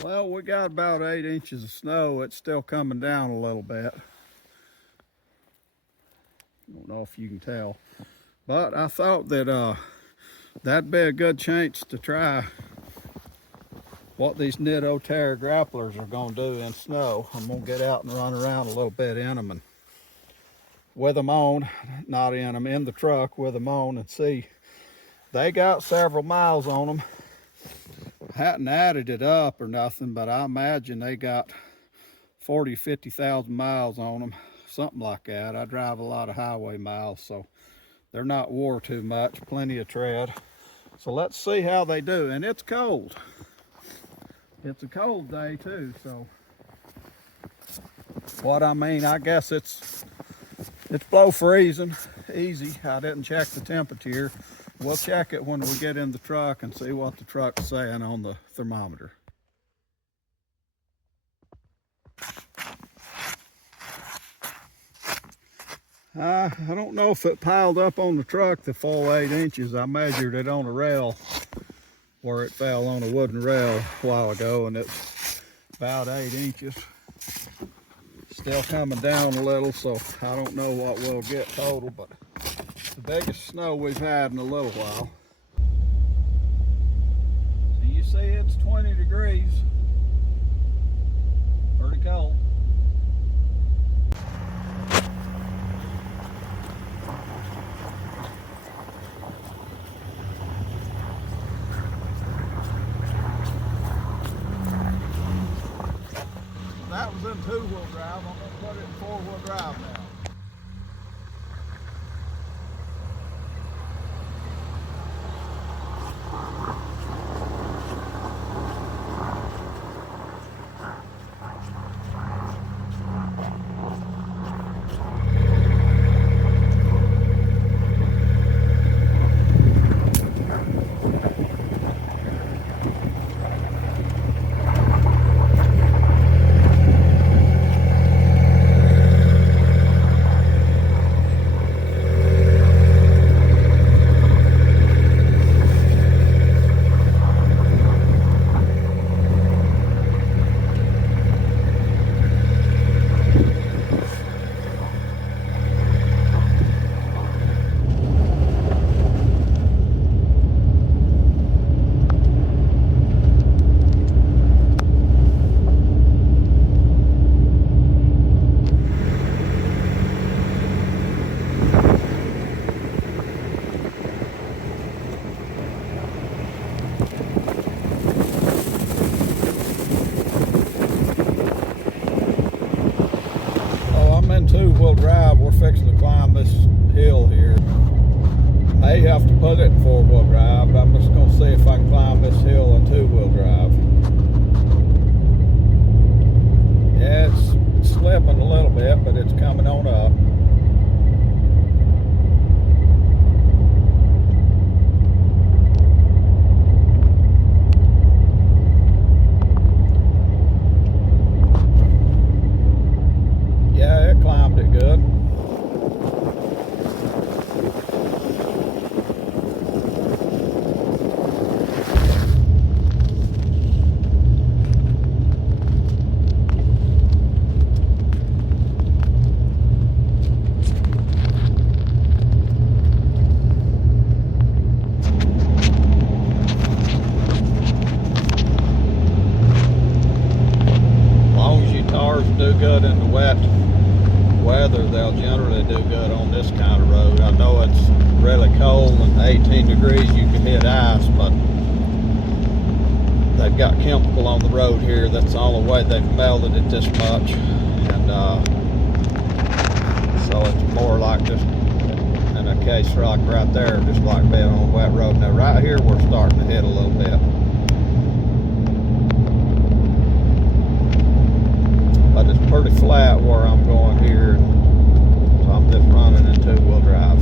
Well, we got about 8 inches of snow. It's still coming down a little bit. I don't know if you can tell. But I thought that that'd be a good chance to try what these Nitto Terra Grapplers are going to do in snow. I'm going to get out and run around a little bit in them and with them on, not in them, in the truck with them on, and see. They got several miles on them. Hadn't added it up or nothing, but I imagine they got 40, 50,000 miles on them, something like that. I drive a lot of highway miles, so they're not wore too much, plenty of tread. So let's see how they do. And it's cold. It's a cold day too, so what I mean, I guess it's below freezing, easy. I didn't check the temperature. We'll check it when we get in the truck and see what the truck's saying on the thermometer. I don't know if it piled up on the truck the full 8 inches. I measured it on a rail where it fell on a wooden rail a while ago, and it's about 8 inches. Still coming down a little, so I don't know what we'll get total, but the biggest snow we've had in a little while. So you see it's 20 degrees. Pretty cold. That was in two-wheel drive. I'm going to put it in four-wheel drive now. Two-wheel drive. We're fixing to climb this hill here. May have to put it in four-wheel drive, but I'm just going to see if I can climb this hill in two-wheel drive. Yeah, it's slipping a little bit, but it's coming on up. Yeah, it climbed it good. As long as you tires do good in the wet weather, they'll generally do good on this kind of road. I know it's really cold and 18 degrees you can hit ice, but they've got chemical on the road here. That's the only way they've melted it this much, and so it's more like just in a case rock right there, just like being on a wet road. Now right here we're starting to hit a little bit, but it's pretty flat where I'm going here, so I'm just running in two-wheel drive.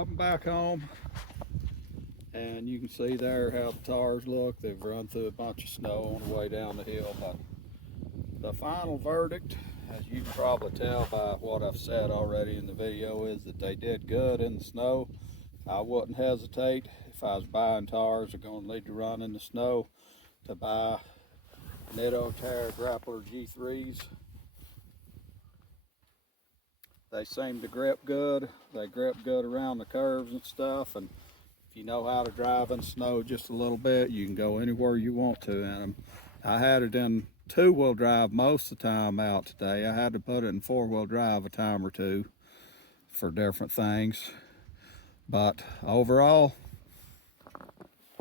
up and back home, and you can see there how the tires look. They've run through a bunch of snow on the way down the hill. But the final verdict, as you can probably tell by what I've said already in the video, is that they did good in the snow. I wouldn't hesitate, if I was buying tires or going to need to run in the snow, to buy Nitto Terra Grappler G3s. They seem to grip good. They grip good around the curves and stuff, and if you know how to drive in snow just a little bit, you can go anywhere you want to in them. I had it in two-wheel drive most of the time out today. I had to put it in four-wheel drive a time or two for different things. But overall,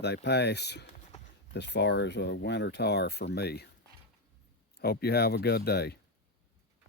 they pass as far as a winter tire for me. Hope you have a good day.